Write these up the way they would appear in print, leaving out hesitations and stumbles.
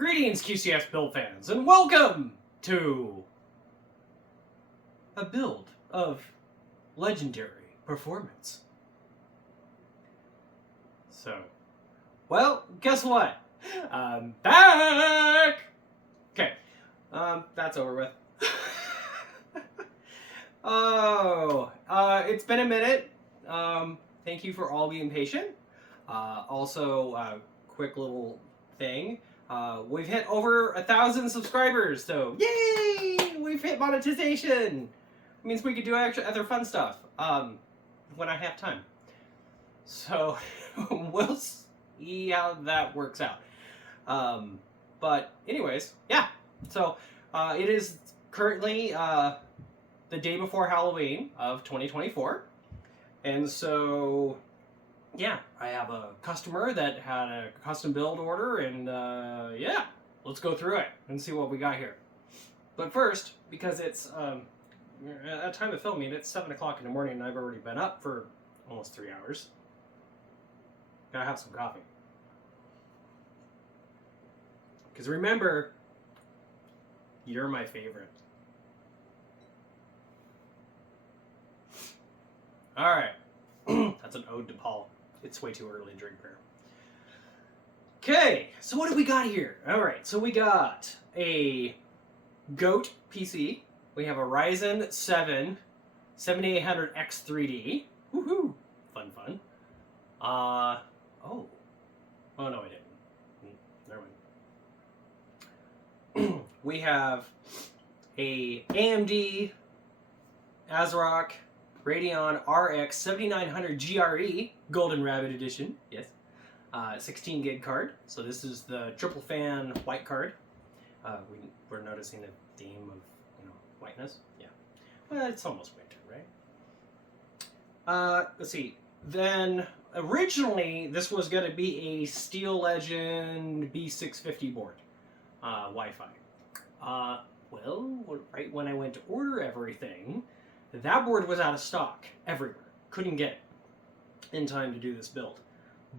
Greetings, QCS build fans, and welcome to a build of legendary performance. So, well, guess what? I'm back! Okay, that's over with. It's been a minute. Thank you for all being patient. Also, quick little thing. We've hit over 1,000 subscribers, so yay! We've hit monetization! It means we could do actual other fun stuff when I have time. So we'll see how that works out. But anyways, yeah. So it is currently the day before Halloween of 2024, and so yeah, I have a customer that had a custom build order, and yeah, let's go through it and see what we got here. But first, because it's at time of filming, it's 7 o'clock in the morning, and I've already been up for almost 3 hours. Gotta have some coffee. Because remember, you're my favorite. Alright. That's an ode to Paul. It's way too early to drink beer. Okay, so what do we got here? Alright, so we got a GOAT PC. We have a Ryzen 7 7800X3D. Woohoo! Fun, fun. Oh no, I didn't. Never mind. We have a AMD ASRock Radeon RX 7900 GRE Golden Rabbit Edition. Yes. 16 gig card. So this is the triple fan white card. We're noticing a theme of, whiteness. Yeah. Well, it's almost winter, right? Let's see. Then originally this was going to be a Steel Legend B650 board, Wi-Fi. Well, right when I went to order everything, that board was out of stock everywhere. Couldn't get it in time to do this build.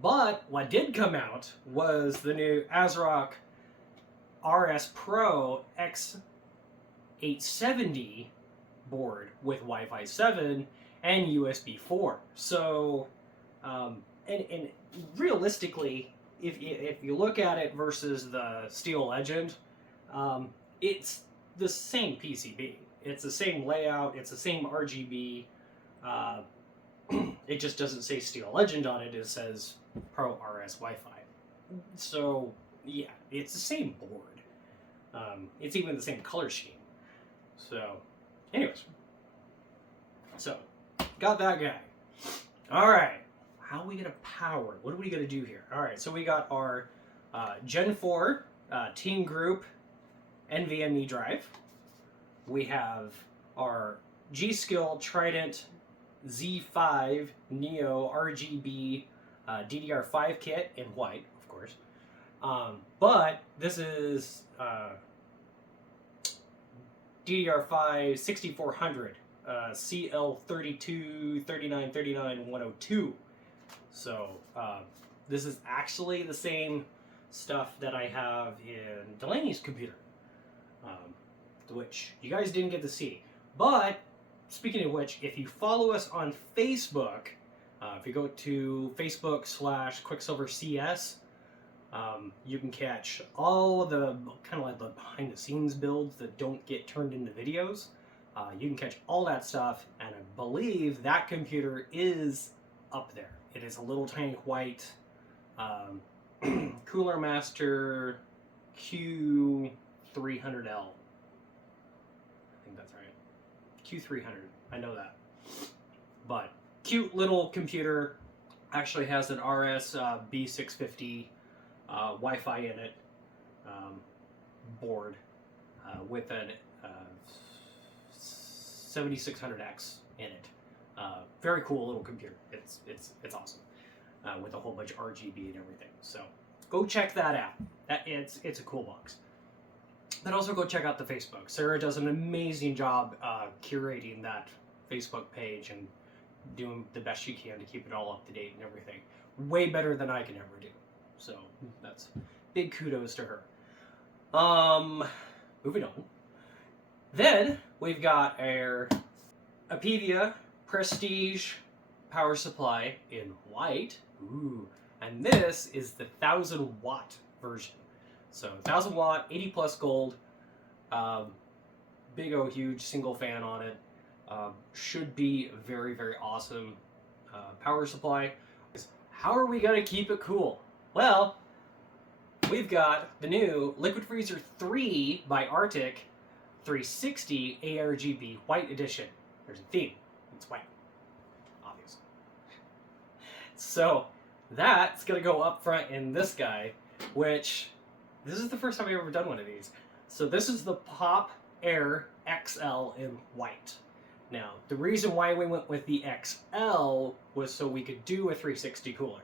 But what did come out was the new ASRock RS Pro X870 board with Wi-Fi 7 and USB 4. So, and realistically, if you look at it versus the Steel Legend, it's the same PCB. It's the same layout, it's the same RGB, it just doesn't say Steel Legend on it, it says Pro RS Wi-Fi. So, yeah, it's the same board. It's even the same color scheme. So, anyways. So, got that guy. Alright, how are we going to power? What are we going to do here? Alright, so we got our Gen 4 Team Group NVMe drive. We have our G.skill Trident Z5 Neo RGB DDR5 kit in white, of course. But this is DDR5 6400 CL323939 So this is actually the same stuff that I have in Delaney's computer, which you guys didn't get to see. But speaking of which, if you follow us on Facebook, if you go to Facebook/Quicksilver CS, you can catch all the kind of like the behind the scenes builds that don't get turned into videos. You can catch all that stuff, and I believe that computer is up there. It is a little tiny white Cooler Master Q300L. I think that's right. Q300. I know that. But cute little computer. Actually has an RS B650 Wi-Fi in it. Board with an 7600X in it. Very cool little computer. It's awesome. With a whole bunch of RGB and everything. So go check that out. It's a cool box. But also go check out the Facebook. Sarah does an amazing job curating that Facebook page and doing the best she can to keep it all up to date and everything. Way better than I can ever do. So that's big kudos to her. Moving on. Then we've got our Apevia Prestige power supply in white. Ooh. And this is the 1000-watt version. So 1000-watt, 80 plus gold, big old huge single fan on it. Should be a very, very awesome power supply. How are we gonna keep it cool? Well, we've got the new Liquid Freezer 3 by Arctic 360 A-RGB White Edition. There's a theme. It's white, obviously. So that's gonna go up front in this guy, which this is the first time I've ever done one of these. So this is the Pop Air XL in white. Now, the reason why we went with the XL was so we could do a 360 cooler.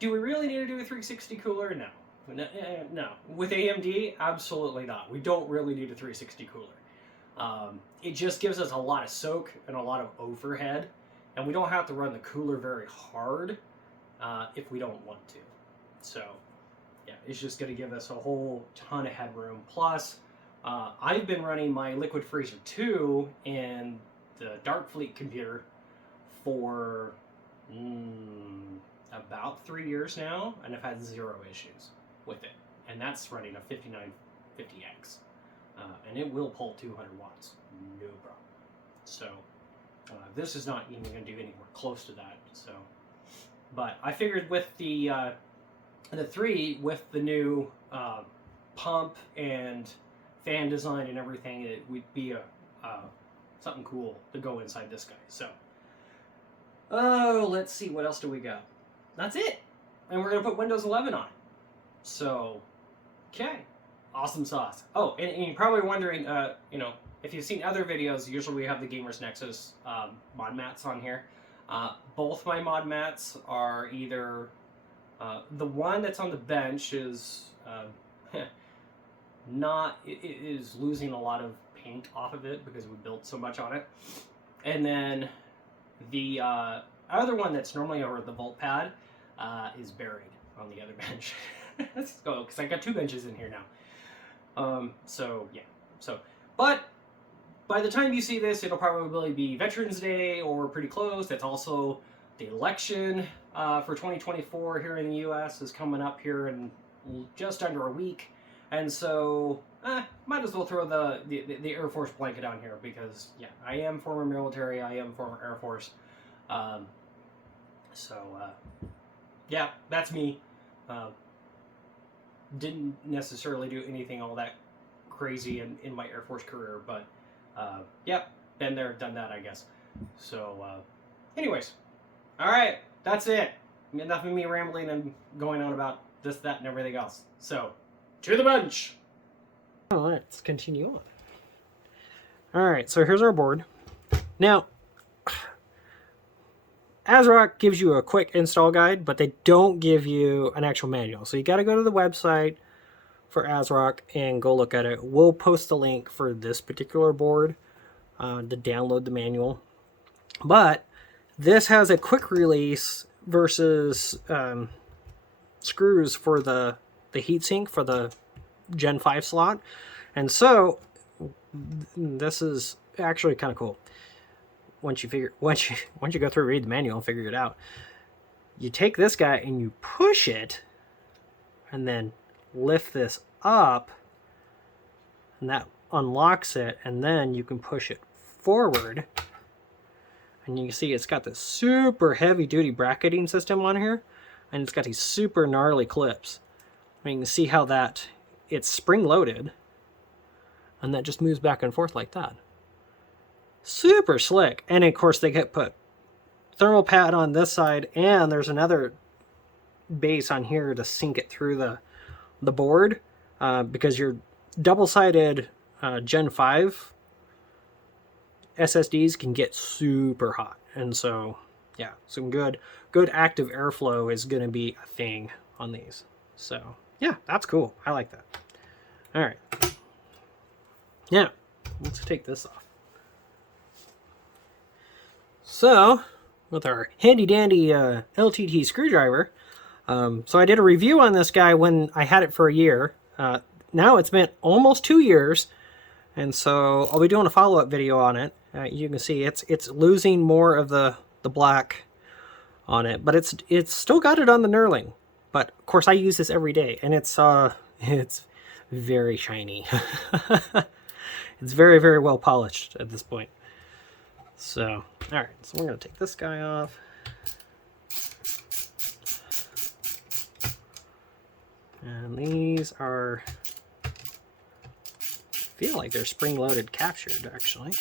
Do we really need to do a 360 cooler? No. No. With AMD, absolutely not. We don't really need a 360 cooler. It just gives us a lot of soak and a lot of overhead, and we don't have to run the cooler very hard if we don't want to. So, yeah, it's just going to give us a whole ton of headroom. Plus, I've been running my Liquid Freezer 2 in the Dark Fleet computer for about 3 years now, and I've had zero issues with it. And that's running a 5950X. And it will pull 200 watts, no problem. So, this is not even going to do anywhere close to that. So, but I figured with the 3, with the new pump and fan design and everything, it would be a something cool to go inside this guy. So, oh, let's see, what else do we got? That's it. And we're gonna put Windows 11 on. So, okay, awesome sauce. Oh, and you're probably wondering, you know, if you've seen other videos, usually we have the Gamers Nexus mod mats on here. Both my mod mats are either the one that's on the bench is it is losing a lot of paint off of it because we built so much on it, and then the other one that's normally over the vault pad is buried on the other bench. Let's go, because I got 2 benches in here now. So yeah, but by the time you see this, it'll probably be Veterans Day or pretty close. That's also the election for 2024 here in the US is coming up here in just under a week. And so, might as well throw the Air Force blanket on here because, yeah, I am former military, I am former Air Force. Yeah, that's me. Didn't necessarily do anything all that crazy in my Air Force career, but, yeah, been there, done that, I guess. So, anyways, all right, that's it. Enough of me rambling and going on about this, that, and everything else. So, to the bench! Let's continue on. Alright, so here's our board. Now, ASRock gives you a quick install guide, but they don't give you an actual manual. So you got to go to the website for ASRock and go look at it. We'll post the link for this particular board to download the manual. But this has a quick release versus screws for the heatsink for the Gen 5 slot. And so this is actually kind of cool. Once you go through, read the manual and figure it out, you take this guy and you push it and then lift this up, and that unlocks it, and then you can push it forward, and you can see it's got this super heavy duty bracketing system on here, and it's got these super gnarly clips. I mean, you can see how it's spring loaded, and that just moves back and forth like that. Super slick. And of course they get put thermal pad on this side, and there's another base on here to sink it through the board, because your double-sided Gen 5 SSDs can get super hot. And so, yeah, some good active airflow is going to be a thing on these. So, yeah, that's cool. I like that. All right. Now, let's take this off. So, with our handy-dandy LTT screwdriver, so I did a review on this guy when I had it for a year. now it's been almost 2 years, and so I'll be doing a follow-up video on it. You can see it's losing more of the black on it, but it's still got it on the knurling. But of course I use this every day, and it's very shiny. It's very, very well polished at this point. So, all right, so we're gonna take this guy off. And these are, I feel like they're spring-loaded captured, actually.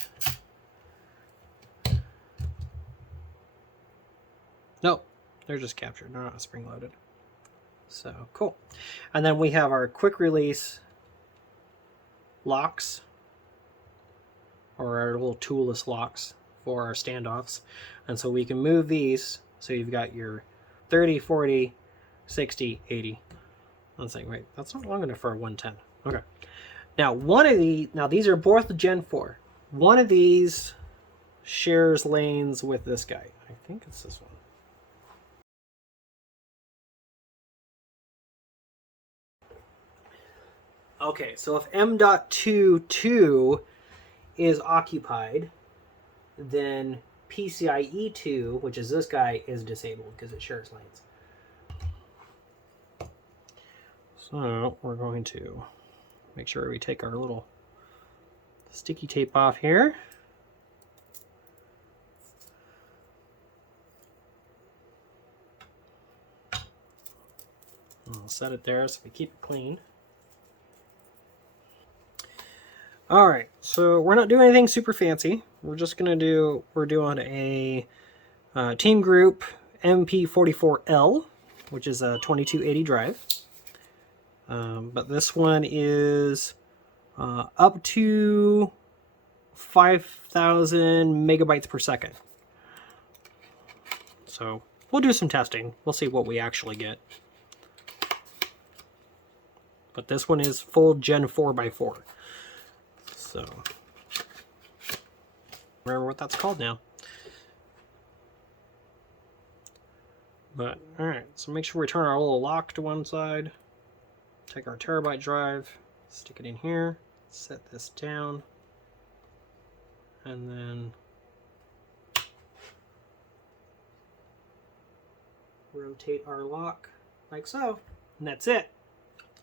No, they're just captured, they're not spring-loaded. So, cool. And then we have our quick release locks, or our little toolless locks for our standoffs. And so we can move these, so you've got your 30, 40, 60, 80. Let's say, wait, that's not long enough for a 110. Okay. Now, these are both Gen 4. One of these shares lanes with this guy. I think it's this one. Okay, so if M.22 is occupied, then PCIe 2, which is this guy, is disabled because it shares lanes. So we're going to make sure we take our little sticky tape off here. I'll set it there so we keep it clean. All right, so we're not doing anything super fancy. We're just gonna we're doing a Team Group MP44L, which is a 2280 drive. But this one is up to 5,000 megabytes per second. So we'll do some testing. We'll see what we actually get. But this one is full Gen 4x4. So remember what that's called now. But all right, so make sure we turn our little lock to one side. Take our terabyte drive, stick it in here, set this down, and then rotate our lock like so, and that's it.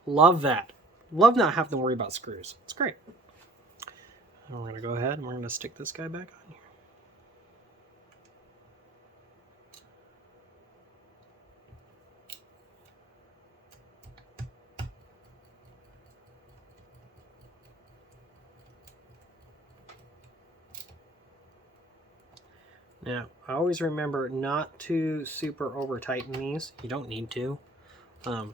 Love that. Love not having to worry about screws. It's great. And we're going to go ahead and we're going to stick this guy back on here. Now, I always remember not to super over tighten these. You don't need to.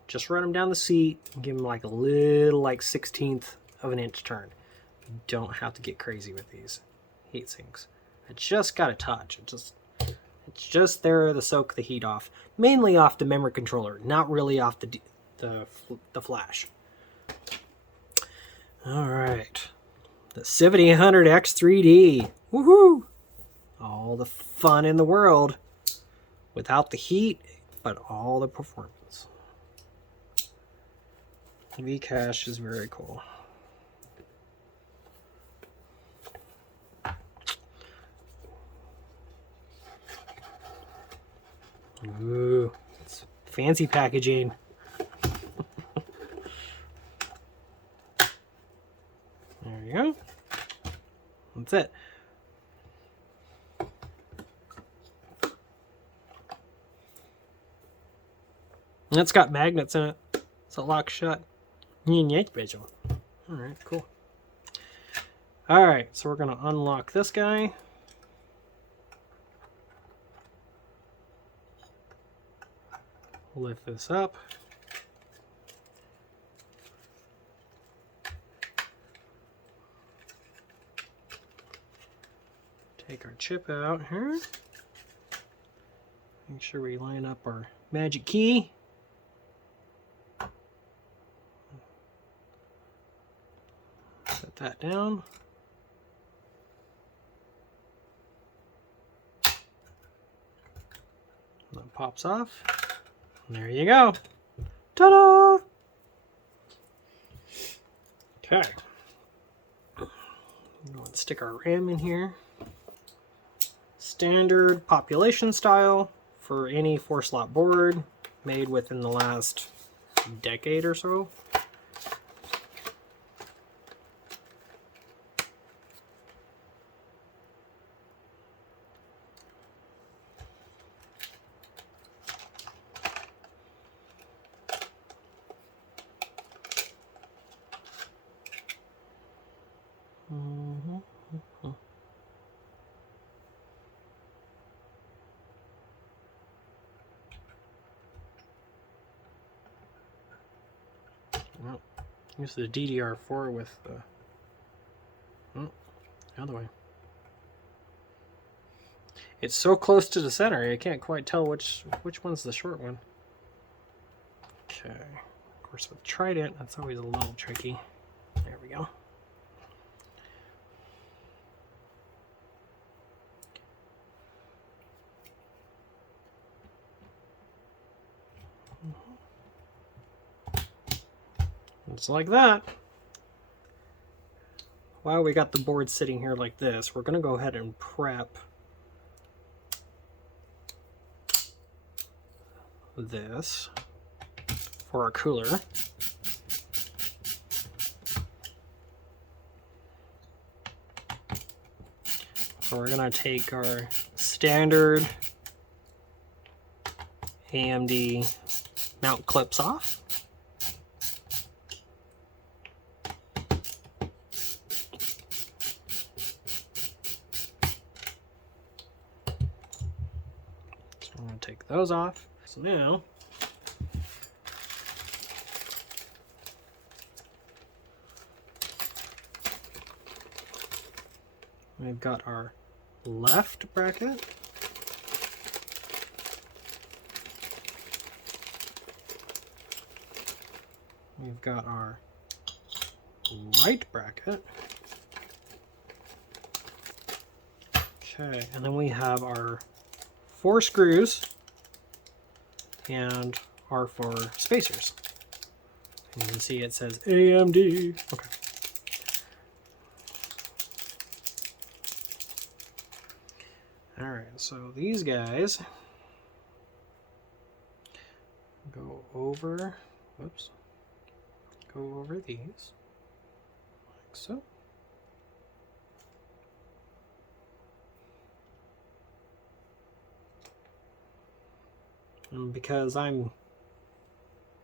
Just run them down the seat and give them like a little, like 1/16 of an inch turn. You don't have to get crazy with these heat sinks. It's just got a touch. It's just there to soak the heat off. Mainly off the memory controller, not really off the flash. All right, the 7800X3D. Woohoo! All the fun in the world without the heat, but all the performance. V-Cache is very cool. Ooh, it's fancy packaging. There you go. That's it. And it's got magnets in it, so it locks shut. Alright, cool. Alright, so we're going to unlock this guy. Lift this up. Take our chip out here. Make sure we line up our magic key. Set that down. And that pops off. And there you go. Ta-da! Okay. Go and stick our RAM in here. Standard population style for any 4-slot board made within the last decade or so. Well, use the DDR4 with the other way. It's so close to the center, I can't quite tell which one's the short one. Okay, of course with Trident, that's always a little tricky. There we go. It's like that. While we got the board sitting here like this, we're going to go ahead and prep this for our cooler. So we're going to take our standard AMD mount clips off. Take those off. So now we've got our left bracket, we've got our right bracket, okay, and then we have our 4 screws and our 4 spacers. And you can see it says AMD. Okay. Alright, so these guys go over, whoops, go over these, like so. And because I'm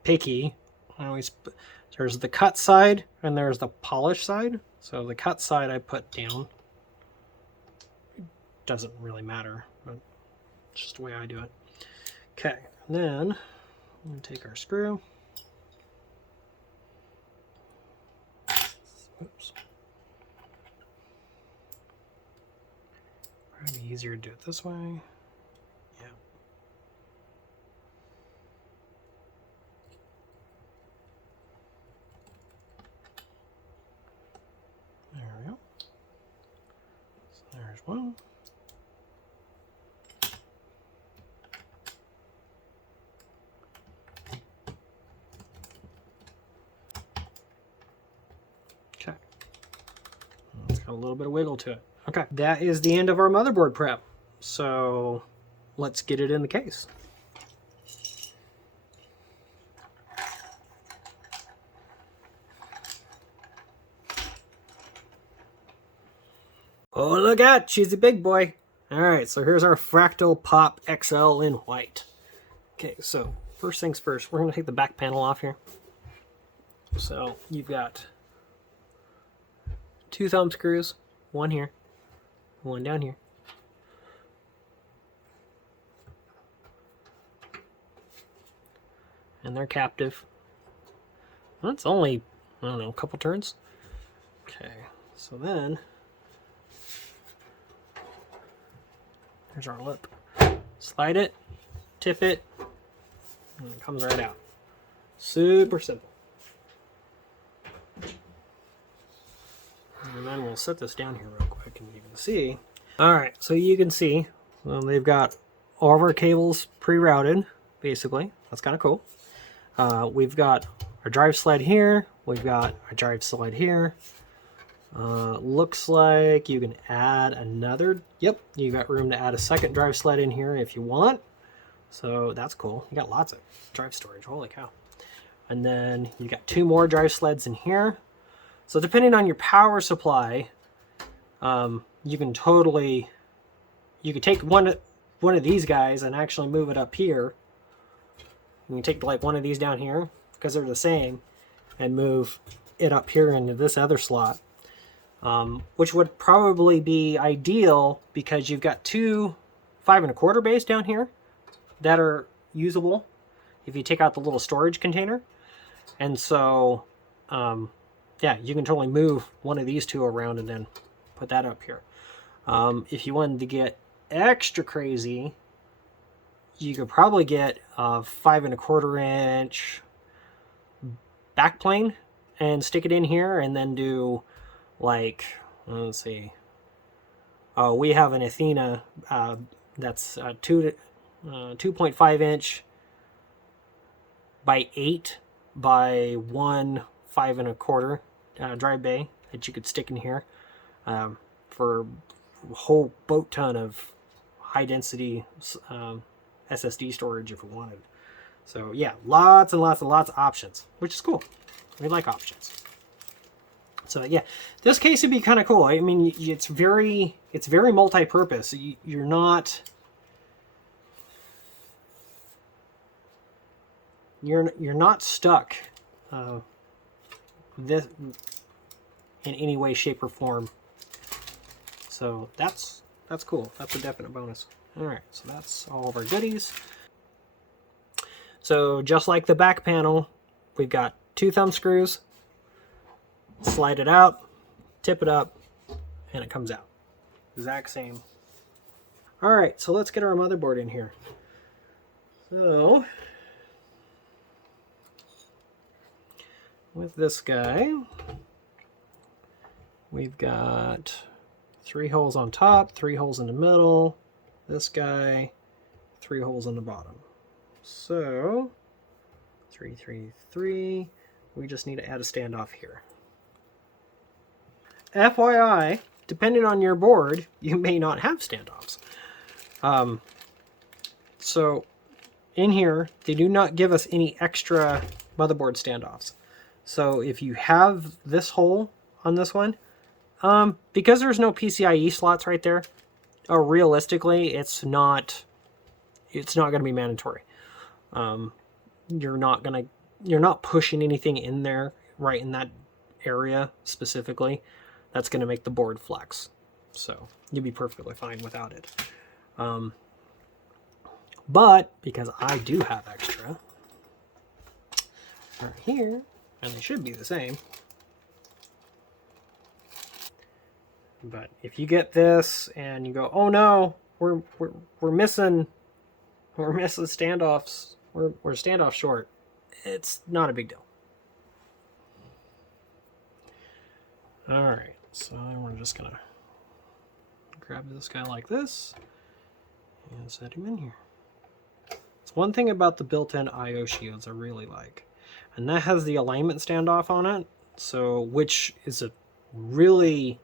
picky, I always there's the cut side and there's the polish side. So the cut side I put down. It doesn't really matter, but it's just the way I do it. Okay, and then I'm going to take our screw. Oops. Probably easier to do it this way. There we go. So there's one. Okay. It's got a little bit of wiggle to it. Okay, that is the end of our motherboard prep. So let's get it in the case. Oh, look at, she's a big boy. All right, so here's our Fractal Pop XL in white. Okay, so first things first, we're gonna take the back panel off here. So you've got 2 thumb screws, one here, one down here. And they're captive. That's only, I don't know, a couple turns. Okay, so then here's our lip. Slide it, tip it, and it comes right out. Super simple. And then we'll set this down here real quick and you can see. Alright, so you can see they've got all of our cables pre-routed, basically. That's kind of cool. We've got our drive sled here. We've got a drive slide here. Looks like you can add another. Yep, you got room to add a second drive sled in here if you want. So that's cool. You got lots of drive storage. Holy cow. And then you got 2 more drive sleds in here. So depending on your power supply, you can take one of these guys and actually move it up here. You can take like one of these down here because they're the same and move it up here into this other slot, which would probably be ideal because you've got 2 5 1/4 bays down here that are usable if you take out the little storage container. And so yeah, you can totally move one of these 2 around and then put that up here. If you wanted to get extra crazy, you could probably get a 5 1/4 inch backplane and stick it in here and then do like, let's see. Oh, we have an Athena that's 2.5 inch by 8 by 1 5 1/4 drive bay that you could stick in here for a whole boat ton of high density SSD storage if we wanted. So yeah, lots and lots and lots of options, which is cool. We like options. So yeah, this case would be kind of cool. I mean, it's very multi-purpose. You're not stuck this in any way, shape, or form. So that's cool. That's a definite bonus. All right, so that's all of our goodies. So just like the back panel, we've got 2 thumb screws. Slide it out, tip it up, and it comes out. Exact same. All right, so let's get our motherboard in here. So with this guy, we've got 3 holes on top, 3 holes in the middle. This guy, 3 holes on the bottom. So 3, 3, 3. We just need to add a standoff here. FYI, depending on your board, you may not have standoffs. So in here, they do not give us any extra motherboard standoffs. So if you have this hole on this one, because there's no PCIe slots right there, realistically, it's not going to be mandatory. You're not pushing anything in there right in that area specifically. That's going to make the board flex. So you'll be perfectly fine without it. But because I do have extra right here, and they should be the same. But if you get this and you go, oh no, we're missing standoffs. We're standoff short. It's not a big deal. All right, so we're just gonna grab this guy like this and set him in here. It's one thing about the built-in I/O shields I really like, and that has the alignment standoff on it. So, which is a really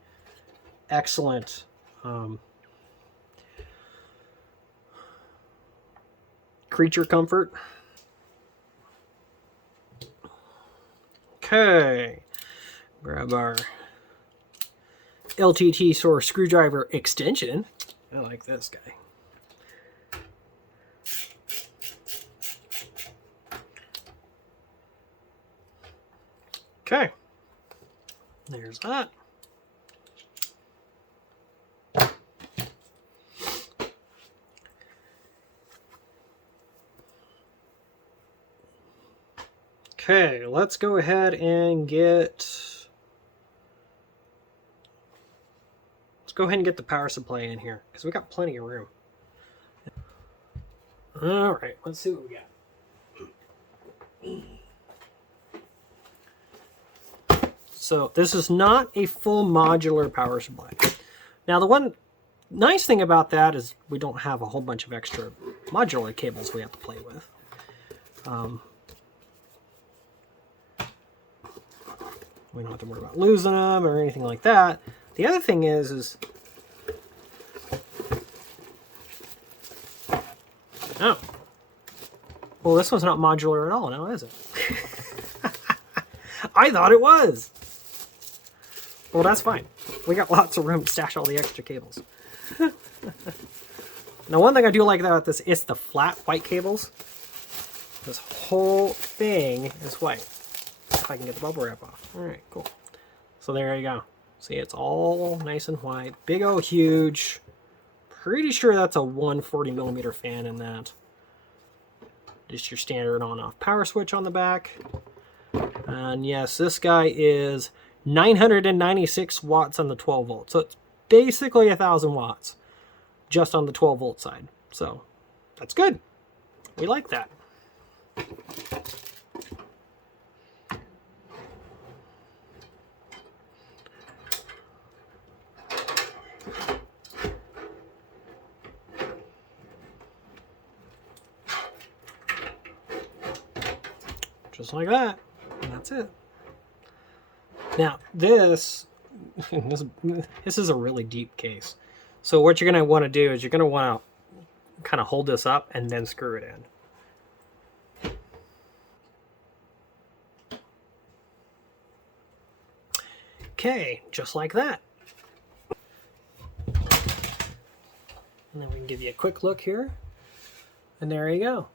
excellent creature comfort. Okay, grab our LTT source screwdriver extension. I like this guy. Okay, there's that. Okay, let's go ahead and get the power supply in here because we got plenty of room. All right, let's see what we got. So this is not a full modular power supply. Now the one nice thing about that is we don't have a whole bunch of extra modular cables we have to play with. We don't have to worry about losing them or anything like that. The other thing is oh, well, this one's not modular at all now, is it? I thought it was. Well, that's fine. We got lots of room to stash all the extra cables. Now, one thing I do like about this is the flat white cables. This whole thing is white. If I can get the bubble wrap off. All right, cool. So there you go. See, it's all nice and white. Big O huge. Pretty sure that's a 140mm fan in that. Just your standard on-off power switch on the back. And yes, this guy is 996 watts on the 12 volt. So it's basically 1,000 watts just on the 12 volt side. So that's good. We like that. Just like that. And that's it. Now, this is a really deep case. So what you're going to want to do is you're going to want to kind of hold this up and then screw it in. Okay, just like that. And then we can give you a quick look here. And there you go.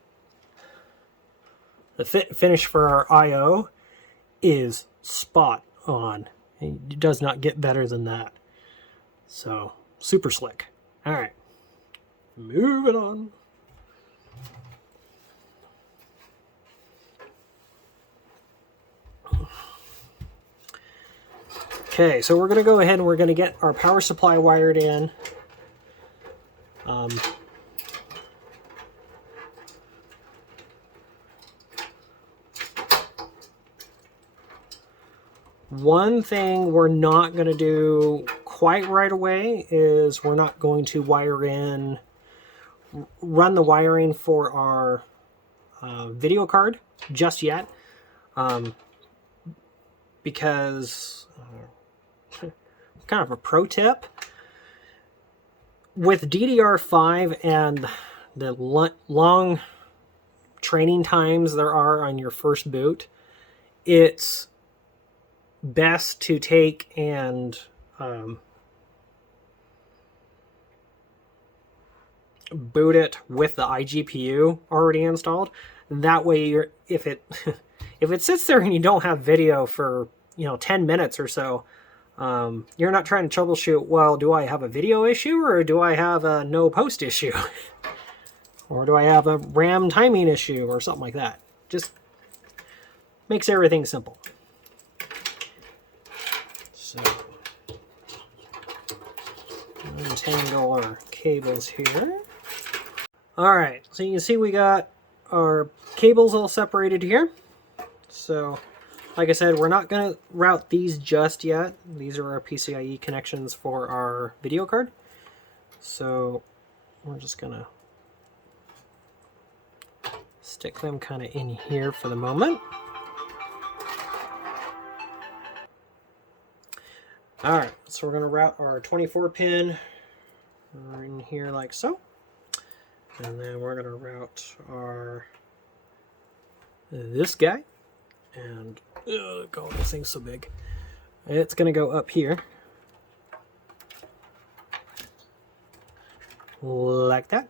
The fit finish for our I/O is spot on. It does not get better than that. So, super slick. All right, moving on. Okay, so we're going to go ahead and we're going to get our power supply wired in. One thing we're not going to do quite right away is we're not going to run the wiring for our video card just yet, because kind of a pro tip, with DDR5 and the long training times there are on your first boot, it's best to take and boot it with the iGPU already installed. That way, if it sits there and you don't have video for 10 minutes or so, you're not trying to troubleshoot, well, do I have a video issue or do I have a no post issue? Or do I have a RAM timing issue or something like that? Just makes everything simple. So, untangle our cables here. Alright, so you can see we got our cables all separated here. So, like I said, we're not going to route these just yet. These are our PCIe connections for our video card. So, we're just going to stick them kind of in here for the moment. Alright, so we're going to route our 24 pin in here like so. And then we're going to route this guy. And, God, this thing's so big. It's going to go up here. Like that.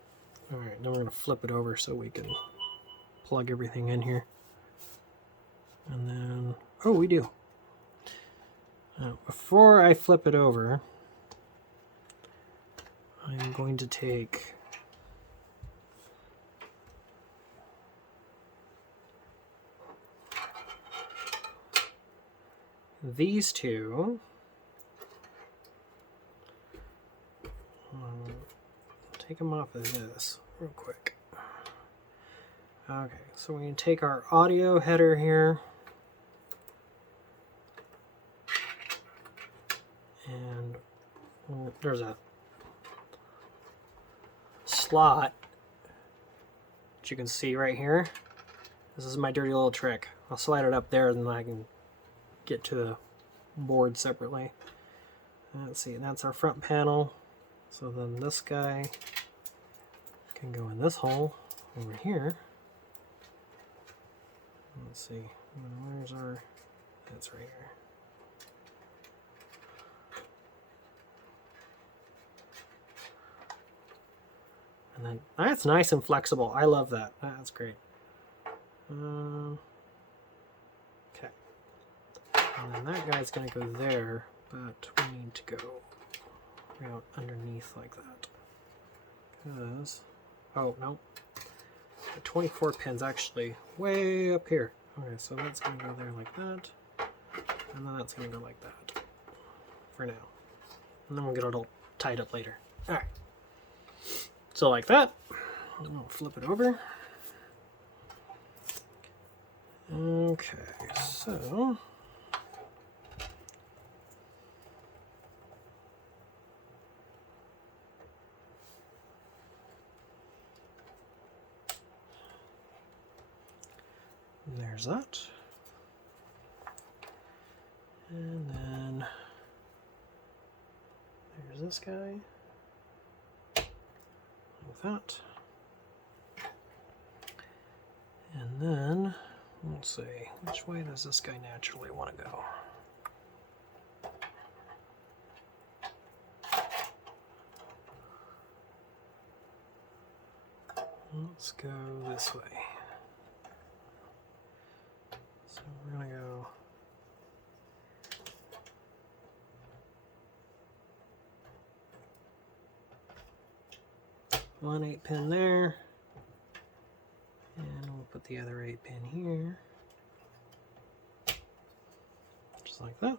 Alright, then we're going to flip it over so we can plug everything in here. And then, oh, we do. Now, before I flip it over, I'm going to take these two, take them off of this real quick. Okay, so we can take our audio header here, and there's a slot that you can see right here. This is my dirty little trick. I'll slide it up there and then I can get to board separately. Let's see, that's our front panel. So then this guy can go in this hole over here. Let's see, where's our, that's right here. And then that's nice and flexible. I love that. That's great. Okay. And then that guy's going to go there, but we need to go out underneath like that. Because, oh, no. The 24 pin's actually way up here. Okay, so that's going to go there like that. And then that's going to go like that for now. And then we'll get it all tied up later. All right. So like that. And we'll flip it over. Okay, so there's that. And then there's this guy. Like that. And then, let's see, which way does this guy naturally want to go? Let's go this way. So we're going to go one 8-pin there, and we'll put the other 8-pin here, just like that.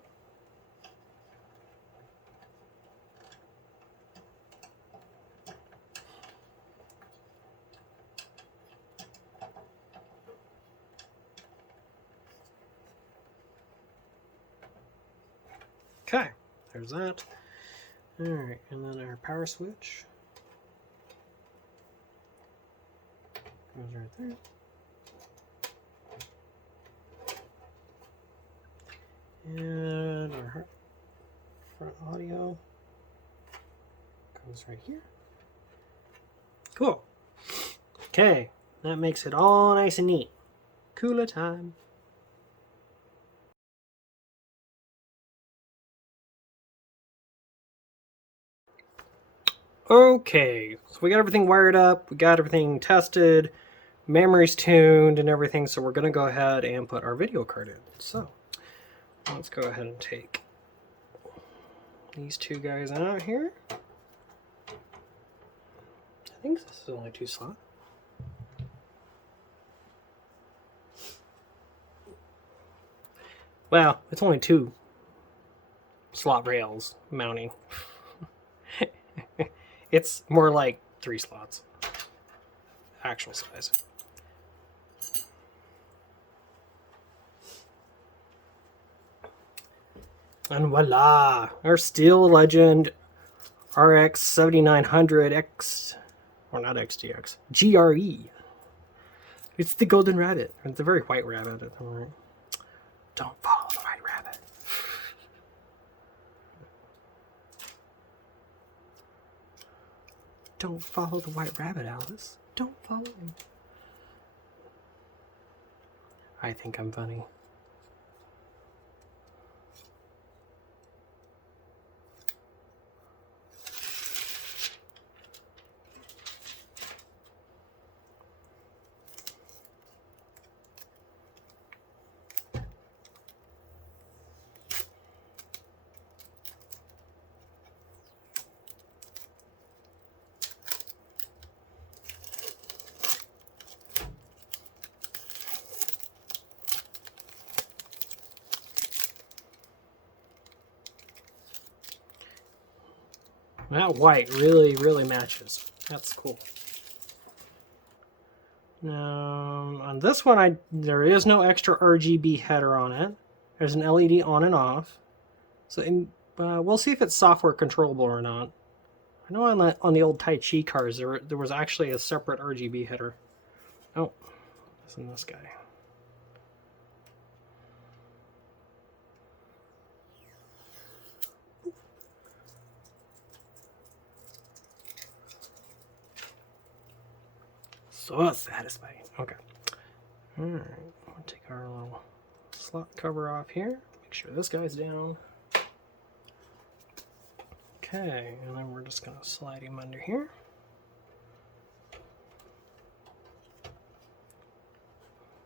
Okay, there's that. All right, and then our power switch goes right there. And our front audio goes right here. Cool. Okay, that makes it all nice and neat. Cooler time. Okay, so we got everything wired up, we got everything tested, memory's tuned and everything, so we're going to go ahead and put our video card in. So, let's go ahead and take these two guys out here. I think this is only 2 slots. Well, it's only 2 slot rails mounting. It's more like 3 slots, actual size. And voila, our Steel Legend RX 7900X, or not XTX, GRE. It's the golden rabbit, it's the very white rabbit. Don't follow the white rabbit. Don't follow the white rabbit, Alice. Don't follow me. I think I'm funny. That white really matches. That's cool. Now, on this one, there is no extra RGB header on it. There's an LED on and off. So we'll see if it's software controllable or not. I know on the old Tai Chi cars, there was actually a separate RGB header. Oh, isn't this guy? So satisfying. Okay. Alright, we'll take our little slot cover off here. Make sure this guy's down. Okay, and then we're just going to slide him under here.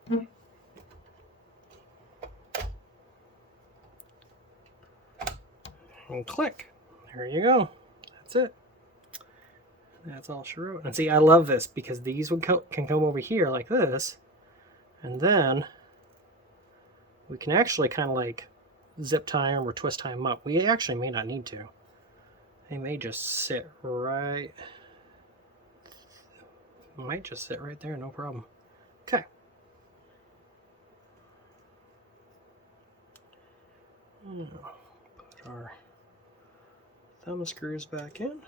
And click. There you go. That's it. That's all she wrote. And see, I love this because these can come over here like this, and then we can actually kind of like zip tie them or twist tie them up. We actually may not need to. They may just sit right. Might just sit right there, no problem. Okay. Put our thumb screws back in.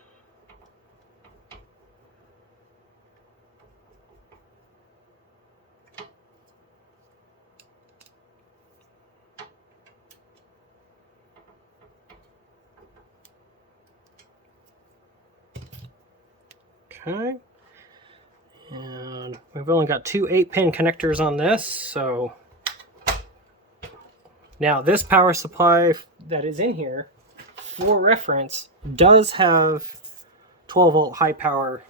Okay, and we've only got two 8-pin connectors on this, so now this power supply that is in here, for reference, does have 12-volt high power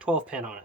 12-pin on it.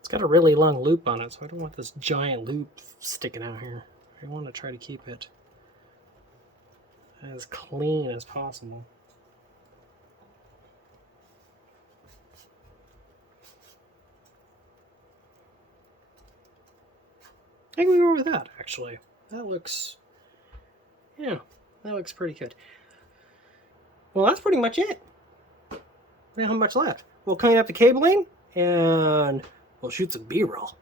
It's got a really long loop on it, so I don't want this giant loop sticking out here. I want to try to keep it as clean as possible. I can go with that, actually. That looks, yeah, that looks pretty good. Well, that's pretty much it. We don't have much left. We'll clean up the cabling, and we'll shoot some B-roll.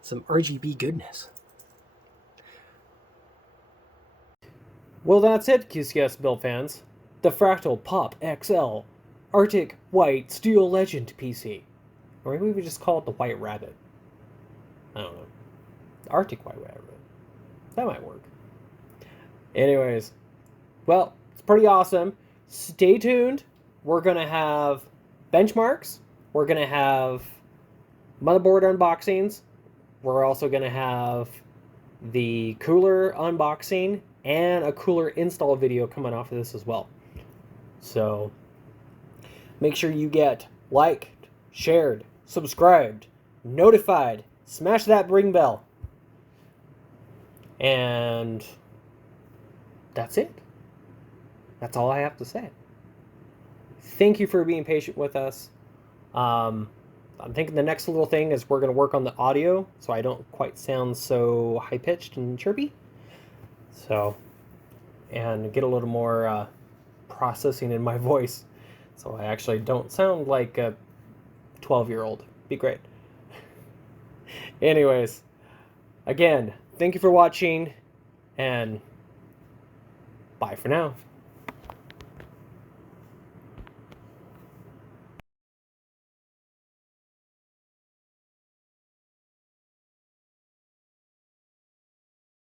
Some RGB goodness. Well, that's it, QCS build fans. The Fractal Pop XL Arctic White Steel Legend PC. Or maybe we just call it the White Rabbit. I don't know. The Arctic White Rabbit. That might work. Anyways, well, it's pretty awesome. Stay tuned. We're going to have benchmarks. We're going to have motherboard unboxings. We're also going to have the cooler unboxing and a cooler install video coming off of this as well. So make sure you get liked, shared, subscribed, notified, smash that ring bell. And that's it. That's all I have to say. Thank you for being patient with us. I'm thinking the next little thing is we're going to work on the audio so I don't quite sound so high-pitched and chirpy. So, and get a little more processing in my voice so I actually don't sound like a 12-year-old. Be great. Anyways, again, thank you for watching, and bye for now.